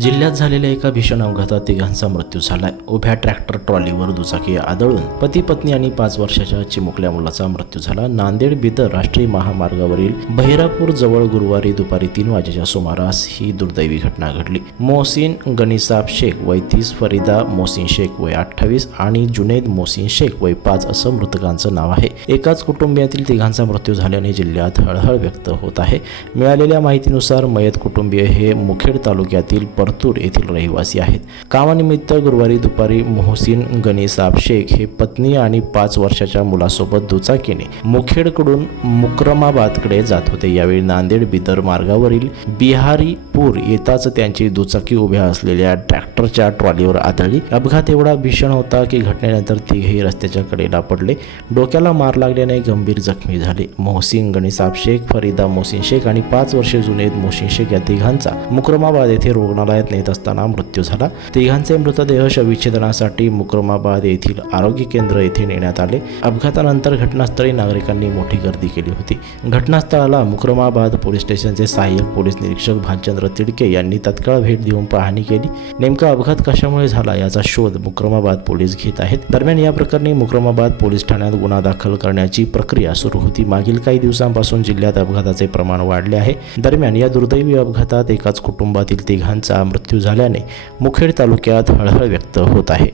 जिल्ह्यात झालेल्या एका भीषण अपघातात तिघांचा मृत्यू झालाय. उभ्या ट्रॅक्टर ट्रॉलीवर दुचाकी आदळून पती पत्नी आणि 5 वर्षाच्या चिमुकल्या मुलाचा मृत्यू झाला. नांदेड बिदर राष्ट्रीय महामार्गावरील बहिरापूर जवळ गुरुवारी दुपारी 3 वाजेच्या सुमारास ही दुर्दैवी घटना घडली. मोहसिन गनीसाब शेख वय 30, फरीदा मोहसिन शेख वय 28 आणि जुनैद मोहसिन शेख वय 5 असं मृतकांचं नाव आहे. एकाच कुटुंबियातील तिघांचा मृत्यू झाल्याने जिल्ह्यात हळहळ व्यक्त होत आहे. मिळालेल्या माहितीनुसार मयत कुटुंबीय हे मुखेड तालुक्यातील परतूर येथील रहिवासी आहेत. कामानिमित्त गुरुवारी दुपारी मोहसिन गनीसाब शेख हे पत्नी आणि 5 वर्षाच्या मुलासोबत दुचाकीने मुखेडकडून मुक्रमाबादकडे जात होते. यावेळी नांदेड बिदर मार्गावरील बिहारीपूर येताच त्यांची दुचाकी उभ्या असलेल्या ट्रॅक्टरच्या ट्रॉलीवर आदळली. अपघात एवढा भीषण होता की घटनेनंतर तिघेही रस्त्याच्या कडेला पडले. डोक्याला मार लागल्याने गंभीर जखमी झाले. मोहसिन गनीसाब शेख, फरीदा मोहसिन शेख आणि 5 वर्षे जुनैद मोहसिन शेख या तिघांचा मुक्रमाबाद येथे रुग्णालयात नेत असताना मृत्यू झाला. तिघांचे मृतदेह शवविच्छेदनासाठी मुक्रमाबाद येथील आरोग्य केंद्र येथे नेण्यात आले. अपघातानंतर घटनास्थळी नागरिकांनी मोठी गर्दी केली होती. घटनास्थळाला मुक्रमाबाद पोलीस स्टेशनचे सहाय्यक पोलीस निरीक्षक भालचंद्र तिडके यांनी तत्काळ भेट देऊन पाहणी केली. नेमका अपघात कशामुळे झाला याचा शोध मुक्रमाबाद पोलीस घेत आहेत. दरम्यान या प्रकरणी मुक्रमाबाद पोलीस ठाण्यात गुन्हा दाखल करण्याची प्रक्रिया सुरू होती. मागील काही दिवसांपासून जिल्ह्यात अपघाताचे प्रमाण वाढले आहे. दरम्यान या दुर्दैवी अपघातात एकाच कुटुंबातील तिघांचा मृत्यू झाल्याने मुखेड तालुक्यात हळहळ व्यक्त होत आहे.